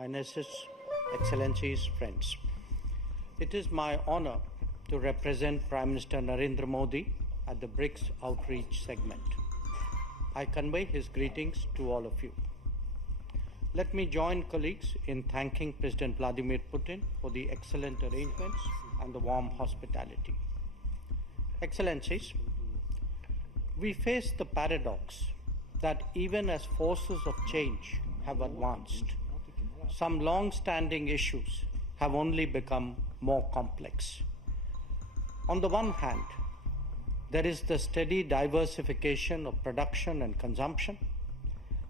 Highnesses, Excellencies, friends. It is my honor to represent Prime Minister Narendra Modi at the BRICS outreach segment. I convey his greetings to all of you. Let me join colleagues in thanking President Vladimir Putin for the excellent arrangements and the warm hospitality. Excellencies, we face the paradox that even as forces of change have advanced, some long-standing issues have only become more complex. On the one hand, there is the steady diversification of production and consumption.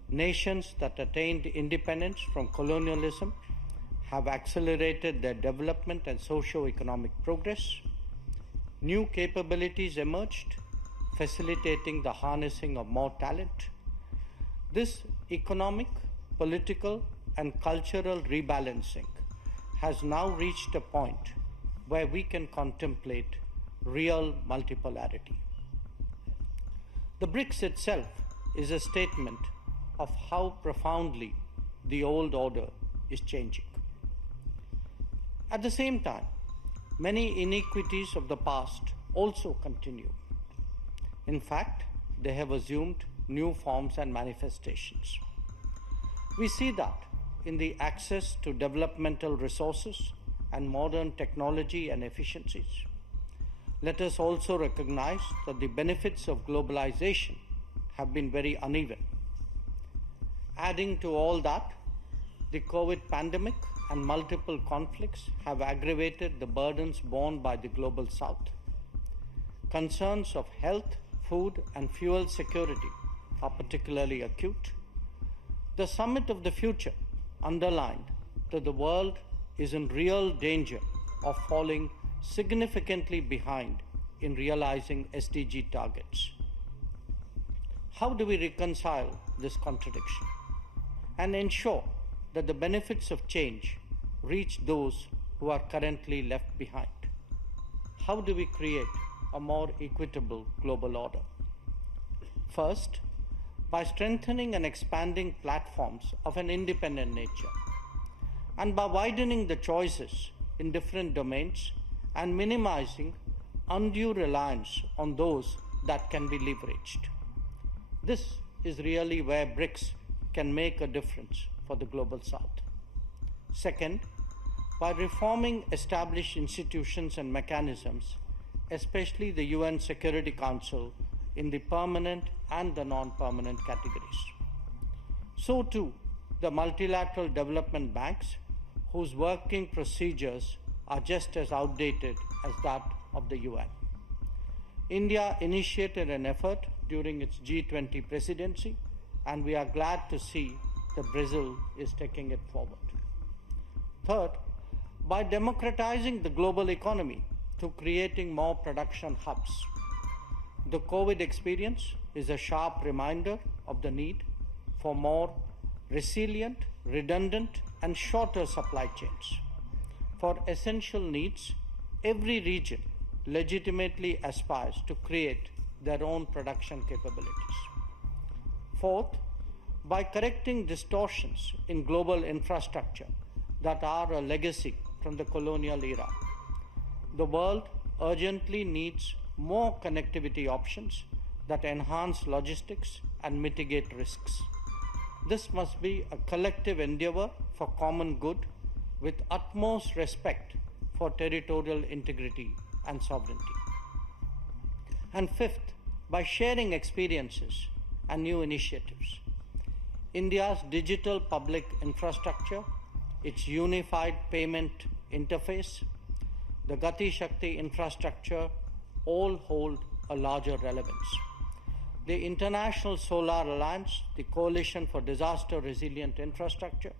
Nations that attained independence from colonialism have accelerated their development and socio-economic progress. New capabilities emerged, facilitating the harnessing of more talent. This economic, political, and cultural rebalancing has now reached a point where we can contemplate real multipolarity. The BRICS itself is a statement of how profoundly the old order is changing. At the same time, many iniquities of the past also continue. In fact, they have assumed new forms and manifestations. We see that in the access to developmental resources and modern technology and efficiencies. Let us also recognize that the benefits of globalization have been very uneven. Adding to all that, the COVID pandemic and multiple conflicts have aggravated the burdens borne by the global South. Concerns of health, food, and fuel security are particularly acute. The Summit of the Future underlined that the world is in real danger of falling significantly behind in realizing SDG targets. How do we reconcile this contradiction and ensure that the benefits of change reach those who are currently left behind? How do we create a more equitable global order? First, by strengthening and expanding platforms of an independent nature, and by widening the choices in different domains and minimizing undue reliance on those that can be leveraged. This is really where BRICS can make a difference for the global South. Second, by reforming established institutions and mechanisms, especially the UN Security Council in the permanent and the non-permanent categories. So too, the multilateral development banks, whose working procedures are just as outdated as that of the UN. India initiated an effort during its G20 presidency, and we are glad to see that Brazil is taking it forward. Third, by democratizing the global economy through creating more production hubs. The COVID experience is a sharp reminder of the need for more resilient, redundant, and shorter supply chains. For essential needs, every region legitimately aspires to create their own production capabilities. Fourth, by correcting distortions in global infrastructure that are a legacy from the colonial era. The world urgently needs more connectivity options that enhance logistics and mitigate risks. This must be a collective endeavor for common good with utmost respect for territorial integrity and sovereignty. And fifth, by sharing experiences and new initiatives. India's digital public infrastructure, its unified payment interface, the Gati Shakti infrastructure all hold a larger relevance. The International Solar Alliance, the Coalition for Disaster Resilient Infrastructure,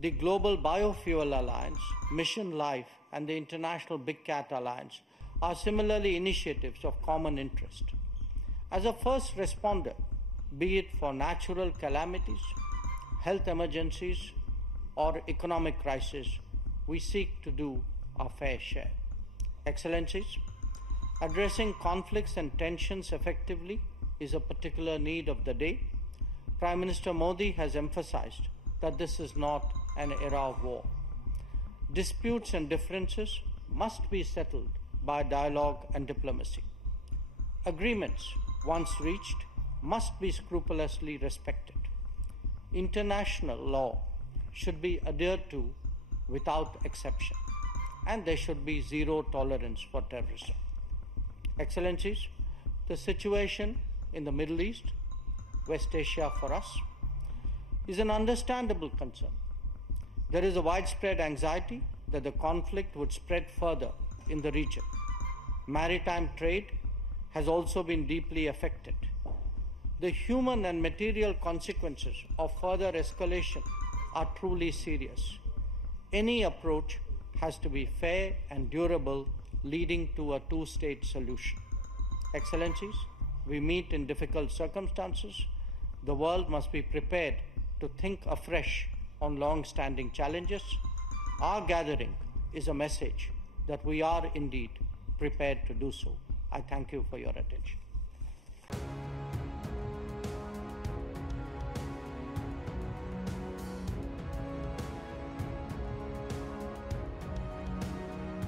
the Global Biofuel Alliance, Mission Life, and the International Big Cat Alliance are similarly initiatives of common interest. As a first responder, be it for natural calamities, health emergencies, or economic crisis, we seek to do our fair share. Excellencies, addressing conflicts and tensions effectively is a particular need of the day. Prime Minister Modi has emphasized that this is not an era of war. Disputes and differences must be settled by dialogue and diplomacy. Agreements, once reached, must be scrupulously respected. International law should be adhered to without exception, and there should be zero tolerance for terrorism. Excellencies, the situation in the Middle East, West Asia for us, is an understandable concern. There is a widespread anxiety that the conflict would spread further in the region. Maritime trade has also been deeply affected. The human and material consequences of further escalation are truly serious. Any approach has to be fair and durable, leading to a two-state solution. Excellencies, we meet in difficult circumstances. The world must be prepared to think afresh on long-standing challenges. Our gathering is a message that we are indeed prepared to do so. I thank you for your attention.